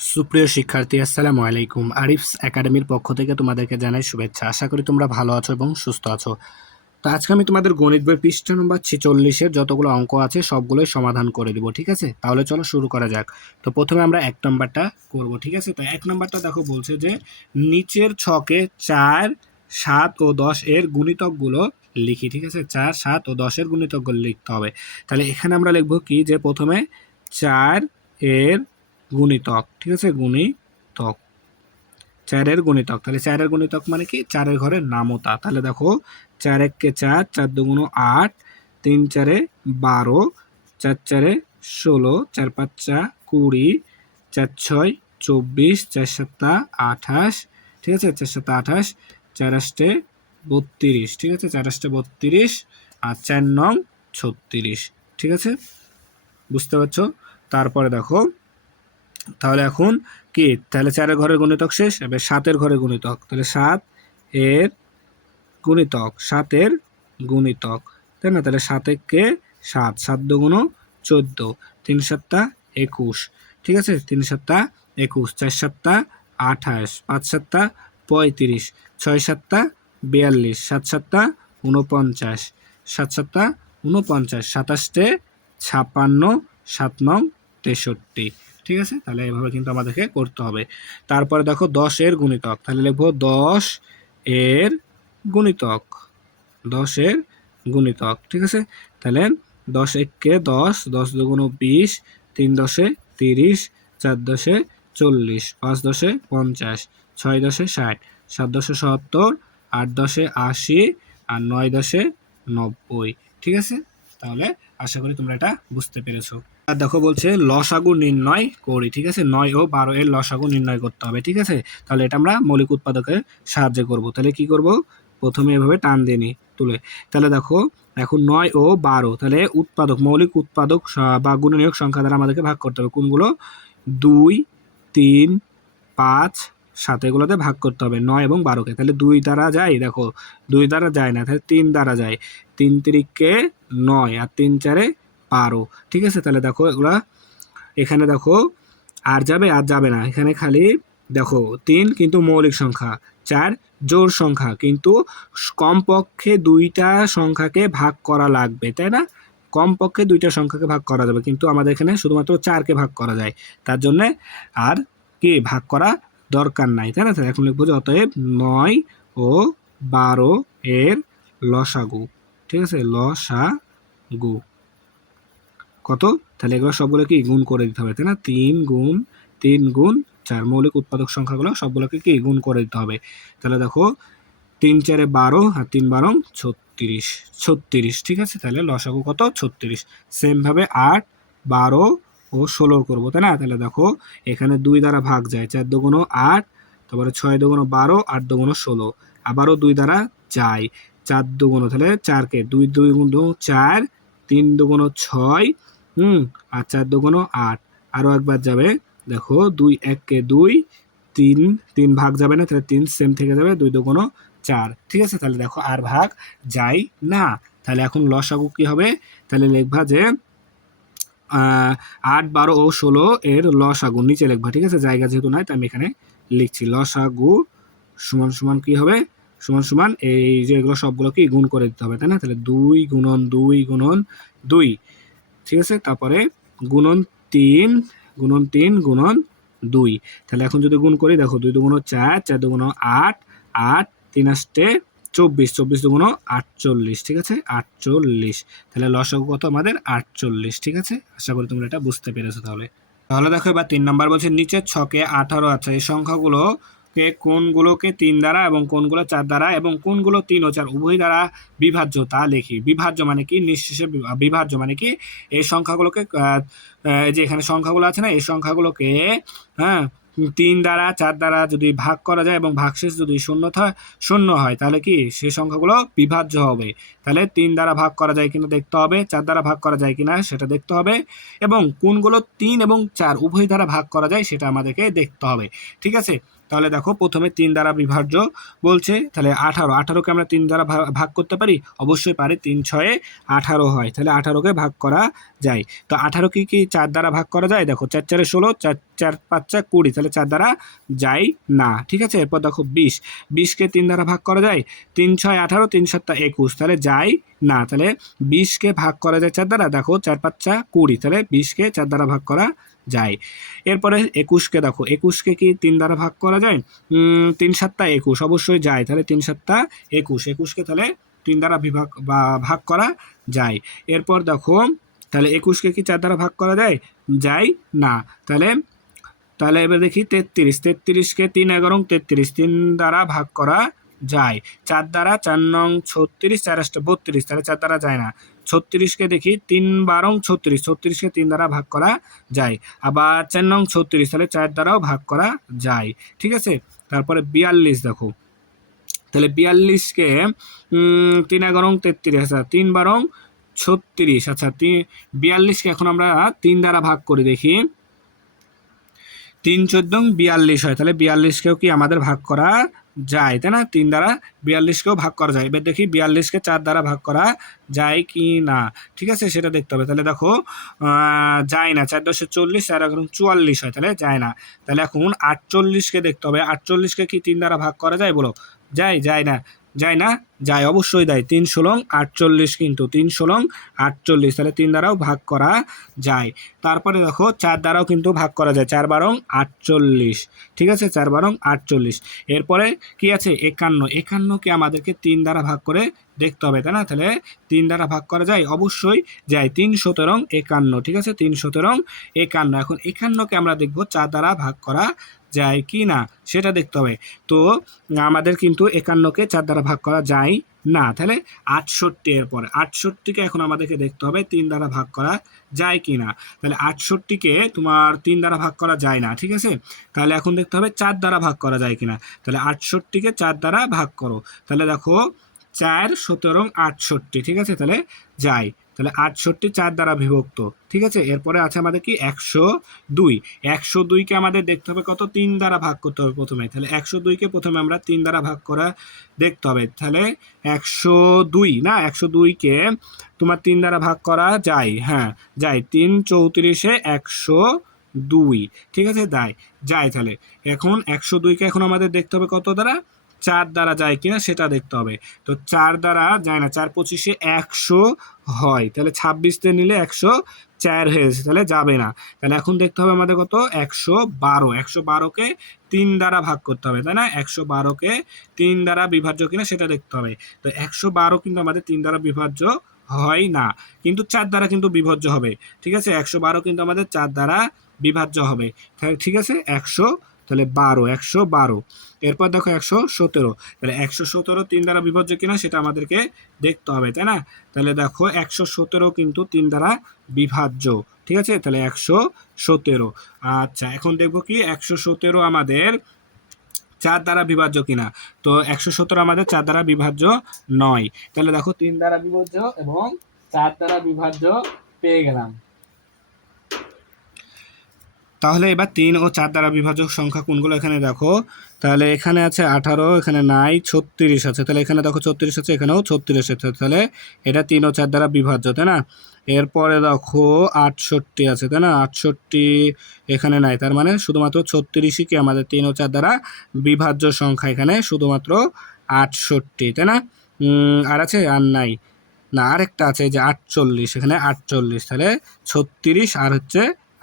সুপ্রিয় শিক্ষার্থী, আসসালামু আলাইকুম। আরিফস একাডেমির পক্ষ থেকে তোমাদেরকে জানাই শুভেচ্ছা। আশা করি তোমরা ভালো আছো এবং সুস্থ আছো। তো আজকে আমি তোমাদের গণিত বই পৃষ্ঠা নম্বর 46-এর যতগুলো অঙ্ক আছে সবগুলোই সমাধান করে দিব, ঠিক আছে? তাহলে চলো শুরু করা যাক। তো প্রথমে আমরা 1 নম্বরটা করব, ঠিক আছে? তো 1 নম্বরটা দেখো বলছে যে নিচের ছকে 4, 7 ও 10 এর গুণিতকগুলো লিখি, ঠিক আছে? 4, 7 ও 10 এর গুণিতকগুলো লিখতে হবে। তাহলে এখানে আমরা লিখব কি, যে প্রথমে 4 এর গুণিতক, ঠিক আছে? গুণিতক, 4 এর গুণিতক। তাহলে 4 এর গুণিতক মানে কি, 4 এর ঘরের নামতা। তাহলে দেখো 4 একে 4, 4 দুগুণ 8, 3 4 12, 4 4 16, 4 5 20, 4 6 24, 4 7 28, ঠিক আছে? 4 7 28, 4 8 32, ঠিক আছে? 4 8 32 আর 4 9 36, ঠিক আছে? বুঝতে পারছো? তারপরে দেখো, তাহলে এখন কি, তাহলে 4 এর ঘরের গুণিতক শেষ, এবার 7 এর ঘরের গুণিতক। তাহলে 7 এর গুণিতক, 7 এর গুণিতক, তাই না? তাহলে 7 একে 7, 7 দুগুণ 14, 3 7 21, ঠিক আছে? 3 7 21, 4 7 28, 5 7 35, 6 7 42, 7 7 49, 7 7 49, 27 56, 7 9 63, ঠিক আছে? তাহলে এভাবে কিন্তু আমাদেরকে করতে হবে। তারপরে দেখো 10 এর গুণিতক, তাহলে লিখবো 10 এর গুণিতক, 10 এর গুণিতক, ঠিক আছে? তাহলে 10 একে 10, 10 দুগুণ 20, 3 10 30, 4 10 40, 5 10 50, 6 10 60, 7 10 70, 8 10 80 আর 9 10 90, ঠিক আছে? তাহলে আশা করি তোমরা এটা বুঝতে পেরেছো। আর দেখো বলছে লসাগু নির্ণয় করি, ঠিক আছে? 9 ও 12 এর লসাগু নির্ণয় করতে হবে, ঠিক আছে? তাহলে এটা আমরা মৌলিক উৎপাদকের সাহায্যে করব। তাহলে কি করব, প্রথমে এভাবে টান দিয়ে নিই তুলে। তাহলে দেখো এখন 9 ও 12, তাহলে উৎপাদক, মৌলিক উৎপাদক বা গুণনীয়ক সংখ্যা দ্বারা আমাদেরকে ভাগ করতে হবে। কোনগুলো? 2, 3, 5, 7, এগুলোতে ভাগ করতে হবে 9 এবং 12কে। তাহলে 2 দ্বারা যায়, দেখো 2 দ্বারা যায় না, তাহলে 3 দ্বারা যায়। 3 3-কে 9 আর 3 4-এ 12, ঠিক আছে? তাহলে দেখো এগুলা, এখানে দেখো আর যাবে আর যাবে না, এখানে খালি দেখো 3 কিন্তু মৌলিক সংখ্যা, 4 জোড় সংখ্যা, কিন্তু কমপক্ষে 2টা সংখ্যাকে ভাগ করা লাগবে, তাই না? কমপক্ষে 2টা সংখ্যাকে ভাগ করা যাবে, কিন্তু আমাদের এখানে শুধুমাত্র 4কে ভাগ করা যায়, তার জন্য আর কি ভাগ করা দরকার নাই, তাই না? তাহলে এখন লিখবো যে অতএব 9 ও 12 এর লসাগু, ঠিক আছে? লসাগু কত? তাহলে এগুলো সবগুলো কি গুণ করে দিতে হবে, তাই না? 3 গুণ 4, মৌলিক উৎপাদক সংখ্যাগুলো সবগুলোকে কি গুণ করে দিতে হবে। তাহলে দেখো 3 4 12 আর 3 12 36, 36, ঠিক আছে? তাহলে লসাগু কত? 36। সেম ভাবে 8, 12 ও 16 করবো, তাই না? তাহলে দেখো এখানে 2 দ্বারা ভাগ যায়, 4 দুগুণ 8, তারপরে 6 দুগুণ 12, 8 দুগুণ 16, আবারও 2 দ্বারা যায়, 4 দুগুণ, তাহলে 4কে 2 2 গুণ 4, 3 দুগুণ 6, আর 4 দুগুণ 8, আরও একবার যাবে, দেখো 2 1-কে 2, 3 3 ভাগ যাবে না, তাহলে 3 সেম থেকে যাবে, 2 দুগুণ 4, ঠিক আছে? তাহলে দেখো আর ভাগ যায় না। তাহলে এখন লসাগু কি হবে? তাহলে লিখবা যে 8 12 ও 16 এর লসাগু নিচে লিখবা, ঠিক আছে? জায়গা যেহেতু নাই তাই আমি এখানে লিখছি। লসাগু সমান সমান কি হবে? সমান সমান এই যে এগুলো সবগুলো কি গুণ করে দিতে হবে, তাই না? তাহলে 2 গুণন 2 গুণন 2, ঠিক আছে? তারপরে গুণন 3 গুণন 3 গুণন 2, তাহলে এখন যদি গুণ করি, দেখো 2 দুগুণ 4, 4 দুগুণ 8, 8 3 আসতে 24, 24 দুগুণ 48, ঠিক আছে? 48, তাহলে লসাগু কত আমাদের? 48, ঠিক আছে? আশা করি তোমরা এটা বুঝতে পেরেছো। তাহলে তাহলে দেখো এবার 3 নাম্বার বলছে নিচের ছকে 18 আছে, এই সংখ্যাগুলো কোনগুলোকে 3 দ্বারা এবং কোনগুলো 4 দ্বারা এবং কোনগুলো 3 ও 4 উভয় দ্বারা বিভাজ্য তা লিখি। বিভাজ্য মানে কি? নিঃশেষে বিভাজ্য মানে কি? এই সংখ্যাগুলোকে যে এখানে সংখ্যাগুলো আছে না, এই সংখ্যাগুলোকে, হ্যাঁ, 3 দ্বারা 4 দ্বারা যদি ভাগ করা যায় এবং ভাগশেষ যদি শূন্য হয়, তাহলে কি সেই সংখ্যাগুলো বিভাজ্য হবে। তাহলে 3 দ্বারা ভাগ করা যায় কিনা দেখতে হবে, 4 দ্বারা ভাগ করা যায় কিনা সেটা দেখতে হবে, এবং কোনগুলো 3 এবং 4 উভয় দ্বারা ভাগ করা যায় সেটা আমাদেরকে দেখতে হবে, ঠিক আছে? তাহলে দেখো প্রথমে 3 দ্বারা বিভাজ্য বলছে, তাহলে 18কে আমরা 3 দ্বারা ভাগ করতে পারি, অবশ্যই পারি। 3 ছয়ে 18 হয়, তাহলে 18কে ভাগ করা যায়। তো 18কে কি 4 দ্বারা ভাগ করা যায়? দেখো 4 4 16, 4 4 5 20, তাহলে 4 দ্বারা যায় না, ঠিক আছে। এরপর দেখো 20কে 3 দ্বারা ভাগ করা যায়, 3 6 18, 3 7 21, তাহলে যায় না, তাহলে 20কে ভাগ করা যায় 4 দ্বারা, দেখো 4 5 20, তাহলে 20কে 4 দ্বারা ভাগ করা যায়। এরপরে 21কে দেখো, 21কে কি 3 দ্বারা ভাগ করা যায়? 3 7 21, অবশ্যই যায়, তাহলে 3 7 21, 21কে তাহলে 3 দ্বারা বিভাগ বা ভাগ করা যায়। এরপর দেখো, তাহলে 21কে কি 4 দ্বারা ভাগ করা যায়? যায় না, তাহলে তাহলে এবার দেখি 33কে 3 11 33, 3 দ্বারা ভাগ করা যায়। 4 দ্বারা 4 নং 36, 4 8 32, তাহলে 4 দ্বারা যায় না। 36কে দেখি 3 12 36, 36কে 3 দ্বারা ভাগ করা যায়। আবার 4 নং 36, তাহলে 4 দ্বারাও ভাগ করা যায়, ঠিক আছে। তারপরে 42 দেখো, তাহলে 42কে 3 11 33, আচ্ছা 3 12 36, আচ্ছা 42কে এখন আমরা 3 দ্বারা ভাগ করে দেখি, 3 14 42 হয়, তাহলে 42কেও কি আমাদের ভাগ করা যায়, তাই না? 3 দ্বারা 42কেও ভাগ করা যায়। এবার দেখি 42কে 4 দ্বারা ভাগ করা যায় কি না, ঠিক আছে, সেটা দেখতে হবে। তাহলে দেখো যায় না, 4 10 40, 4 11 44 হয়, তাহলে যায় না। তাহলে এখন 48কে দেখতে হবে, 48কে কি 3 দ্বারা ভাগ করা যায় বলো? যায় না, যায় না, যায়, অবশ্যই দেয়। 3 16 48, কিন্তু 3 16 48, তাহলে 3 দ্বারাও ভাগ করা যায়। তারপরে দেখো 4 দ্বারাও কিন্তু ভাগ করা যায়, 4 12 48, ঠিক আছে, 4 12 48। এরপরে কি আছে? 51কে আমাদেরকে 3 দ্বারা ভাগ করে দেখতে হবে, তাই না? তাহলে 3 দ্বারা ভাগ করা যায়, অবশ্যই যায়। 3 17 51, ঠিক আছে, 3 17 51। এখন 51কে আমরা দেখব 4 দ্বারা ভাগ করা যায় কি না, সেটা দেখতে হবে। তো আমাদের কিন্তু 51কে 4 দ্বারা ভাগ করা যায় না, তাহলে 68। এরপরে 68কে এখন আমাদেরকে দেখতে হবে 3 দ্বারা ভাগ করা যায় কি না। তাহলে 68কে তোমার 3 দ্বারা ভাগ করা যায় না, ঠিক আছে। তাহলে এখন দেখতে হবে 4 দ্বারা ভাগ করা যায় কিনা। তাহলে 68কে 4 দ্বারা ভাগ করো, তাহলে দেখো 4 17 68, ঠিক আছে, তাহলে যায়। তাহলে 68 4 দ্বারা বিভক্ত, ঠিক আছে। এরপরে আছে আমাদের কি 102, 102কে আমাদের দেখতে হবে কত? 3 দ্বারা ভাগ করতে হবে প্রথমে। তাহলে 102কে প্রথমে আমরা 3 দ্বারা ভাগ করা দেখতে হবে। তাহলে 102 না, 102কে তোমার 3 দ্বারা ভাগ করা যায়, হ্যাঁ যায়। 3 34-এ 102, ঠিক আছে, যায়। তাহলে এখন 102কে এখন আমাদের দেখতে হবে কত দ্বারা? 4 দ্বারা যায় কিনা সেটা দেখতে হবে। তো 4 দ্বারা যায় না, 4 25-এ 100 হয়, তাহলে 26তে নিলে 104 হয়েছে, তাহলে যাবে না। তাহলে এখন দেখতে হবে আমাদের কত? 112, 112কে 3 দ্বারা ভাগ করতে হবে, তাই না? 112কে 3 দ্বারা বিভাজ্য কিনা সেটা দেখতে হবে। তো 112 কিন্তু আমাদের 3 দ্বারা বিভাজ্য হয় না, কিন্তু 4 দ্বারা কিন্তু বিভাজ্য হবে, ঠিক আছে। 112 কিন্তু আমাদের 4 দ্বারা বিভাজ্য হবে, ঠিক আছে। তাহলে 112। এরপর দেখো 117, তাহলে 117 3 দ্বারা বিভাজ্য কিনা সেটা আমাদেরকে দেখতে হবে, তাই না? তাহলে দেখো 117 কিন্তু 3 দ্বারা বিভাজ্য, ঠিক আছে, তাহলে 117। আচ্ছা, এখন দেখবো কি 117 আমাদের 4 দ্বারা বিভাজ্য কিনা। তো 117 আমাদের 4 দ্বারা বিভাজ্য নয়। তাহলে দেখো 3 দ্বারা বিভাজ্য এবং 4 দ্বারা বিভাজ্য পেয়ে গেলাম। তাহলে এবার 3 ও 4 দ্বারা বিভাজক সংখ্যা কোনগুলো এখানে দেখো। তাহলে এখানে আছে 18, এখানে নাই, 36 আছে, তাহলে এখানে দেখো 36 আছে, এখানেও 36 আছে, তাহলে এটা 3 ও 4 দ্বারা বিভাজ্য, তাই না? এরপরে দেখো 68 আছে, তাই না? 68 এখানে নাই, তার মানে শুধুমাত্র 36ই কি আমাদের 3 ও 4 দ্বারা বিভাজ্য সংখ্যা, এখানে শুধুমাত্র 68, তাই না? আর আছে? আর নাই না, আরেকটা আছে যে 48, এখানে 48, তাহলে 36 আর হচ্ছে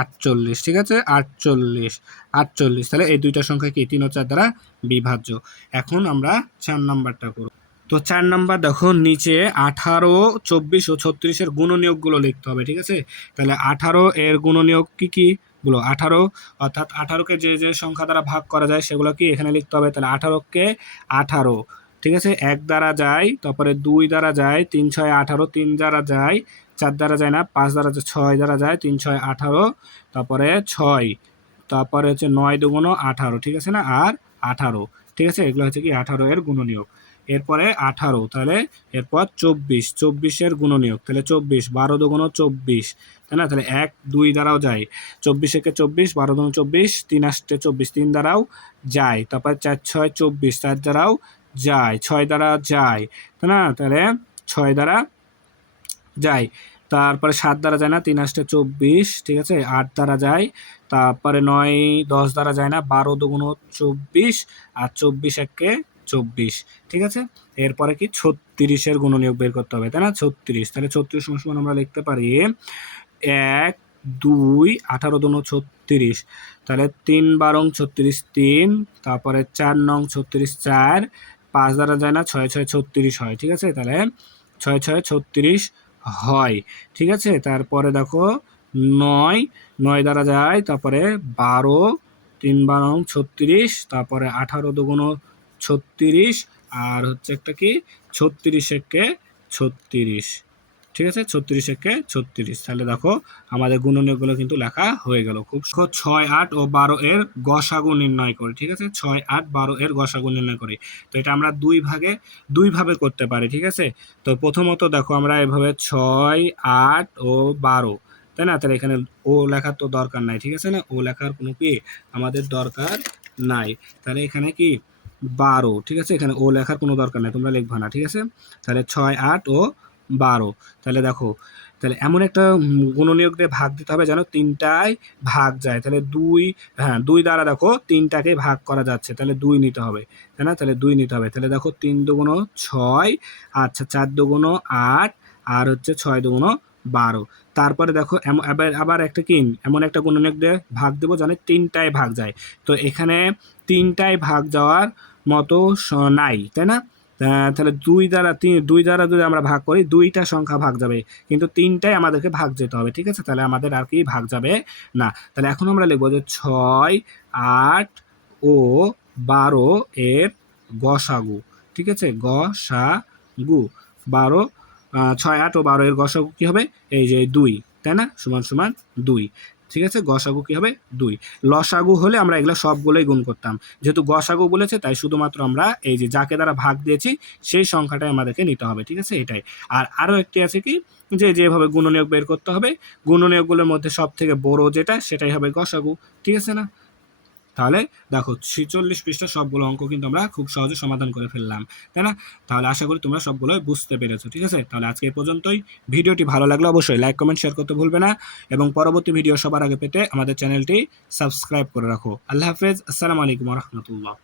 48, ঠিক আছে, 48, তাহলে এই দুইটা সংখ্যা কি 3 ও 4 দ্বারা বিভাজ্য। এখন আমরা 4 নাম্বারটা করব। তো 4 নাম্বার দেখো, নিচে 18, 24 ও 36-এর গুণনীয়কগুলো লিখতে হবে, ঠিক আছে। তাহলে 18 এর গুণনীয়ক কি গুলো? 18, অর্থাৎ 18কে যে সংখ্যা দ্বারা ভাগ করা যায় সেগুলো কি এখানে লিখতে হবে। তাহলে 18কে 18, ঠিক আছে, 1 দ্বারা যায়, তারপরে 2 দ্বারা যায়, 3 6 18, 3 দ্বারা যায়, 4 দ্বারা যায় না, 5 দ্বারা যায়, 6 দ্বারা যায়, 3 6 18, তারপরে 6, তারপরে হচ্ছে 9 2 18, ঠিক আছে না, আর 18, ঠিক আছে, এগুলো হচ্ছে কি 18 এর গুণনীয়ক। এরপরে 18, তাহলে এরপর 24, 24-এর গুণনীয়ক, তাহলে 24, 12 দুগুণ 24, তাই না? তাহলে 1 2 দ্বারাও যায়, 24 একে 24, 12 দুগুণ 24, 3 8 24, 3 দ্বারাও যায়, তারপর 4 6 24, 4 দ্বারাও যায়, 6 দ্বারা যায়, তাই না? তাহলে 6 দ্বারা যায়, তারপরে 7 দ্বারা যায় না, 3 8 24, ঠিক আছে, 8 দ্বারা যায়, তারপরে 9 10 দ্বারা যায় না, 12 দুগুণ 24, আর 24 একে 24, ঠিক আছে। এরপরে কি 36-এর গুণনীয়ক বের করতে হবে, তাই না? 36, তাহলে 36 সমান আমরা লিখতে পারি 1 2 18 দুগুণ 36, তাহলে 3 12 36 3, তারপরে 4 9 36 4, 5 দ্বারা যায় না, 6 6 36 হয়, ঠিক আছে। তাহলে 6 6 36 হয়, ঠিক আছে। তারপরে দেখো 9 9 দ্বারা যায়, তারপরে 12, 3 12 36, তারপরে 18 দুগুণ 36, আর হচ্ছে একটা কি 36 একে 36, ঠিক আছে, 36 একে 36। তাহলে দেখো আমাদের গুণনীয়কগুলো কিন্তু লেখা হয়ে গেল। খুব 6 8 ও 12 এর গসাগু নির্ণয় করি, ঠিক আছে, 6 8 12 এর গসাগু নির্ণয় করি। তো এটা আমরা দুই ভাবে করতে পারি, ঠিক আছে। তো প্রথমত দেখো আমরা এভাবে 6 8 ও 12, তাই না? তাহলে এখানে ও লেখার তো দরকার নাই, ঠিক আছে না, ও লেখার কোনো কি আমাদের দরকার নাই। তাহলে এখানে কি 12, ঠিক আছে, এখানে ও লেখার কোনো দরকার নাই, তোমরা লিখবা না, ঠিক আছে। তাহলে 6 8 ও 12, তাহলে দেখো, তাহলে এমন একটা গুণনীয়ক দিয়ে ভাগ দিতে হবে যেন 3টায় ভাগ যায়, তাহলে 2, হ্যাঁ 2 দ্বারা দেখো 3টাকে ভাগ করা যাচ্ছে, তাহলে 2 নিতে হবে, তাই না? তাহলে 2 নিতে হবে, তাহলে দেখো 3 দুগুণ 6, আচ্ছা 4 দুগুণ 8, আর হচ্ছে 6 দুগুণ 12। তারপরে দেখো আবার একটা কি এমন একটা গুণনীয়ক দিয়ে ভাগ দেবো যেন 3টায় ভাগ যায়। তো এখানে 3টায় ভাগ যাওয়ার মতো নাই, তাই না? তাহলে 2 দ্বারা যদি আমরা ভাগ করি 2টা সংখ্যা ভাগ যাবে, কিন্তু 3টায় আমাদেরকে ভাগ যেতে হবে, ঠিক আছে। তাহলে আমাদের আর কি ভাগ যাবে না। তাহলে এখন আমরা লিখবো যে 6 8 ও 12 এর গসাগু, ঠিক আছে, গসাগু 12, 6 8 ও 12 এর গসাগু কি হবে, এই যে 2, তাই না, সমান সমান 2, ঠিক আছে। গসাগু কি হবে 2, লসাগু হলে আমরা এগুলো সবগুলোই গুণ করতাম, যেহেতু গসাগু বলেছে তাই শুধুমাত্র আমরা এই যে যাকে দ্বারা ভাগ দিয়েছি সেই সংখ্যাটাই আমাদেরকে নিতে হবে, ঠিক আছে, এটাই। আর আরও একটি আছে কি, যে যেভাবে গুণনীয়ক বের করতে হবে, গুণনীয়কগুলোর মধ্যে সব থেকে বড় যেটা সেটাই হবে গসাগু, ঠিক আছে না। তাহলে দেখো 46 পৃষ্ঠা সবগুলো অঙ্ক কিন্তু আমরা খুব সহজে সমাধান করে ফেললাম, তাই না? তাহলে আশা করি তোমরা সবগুলো বুঝতে পেরেছো, ঠিক আছে। তাহলে আজকে এই পর্যন্তই। ভিডিওটি ভালো লাগলে অবশ্যই লাইক কমেন্ট শেয়ার করতে ভুলবে না, এবং পরবর্তী ভিডিও সবার আগে পেতে আমাদের চ্যানেলটি সাবস্ক্রাইব করে রাখো। আল্লাহ হাফেজ, আসসালামু আলাইকুম ওয়া রাহমাতুল্লাহ।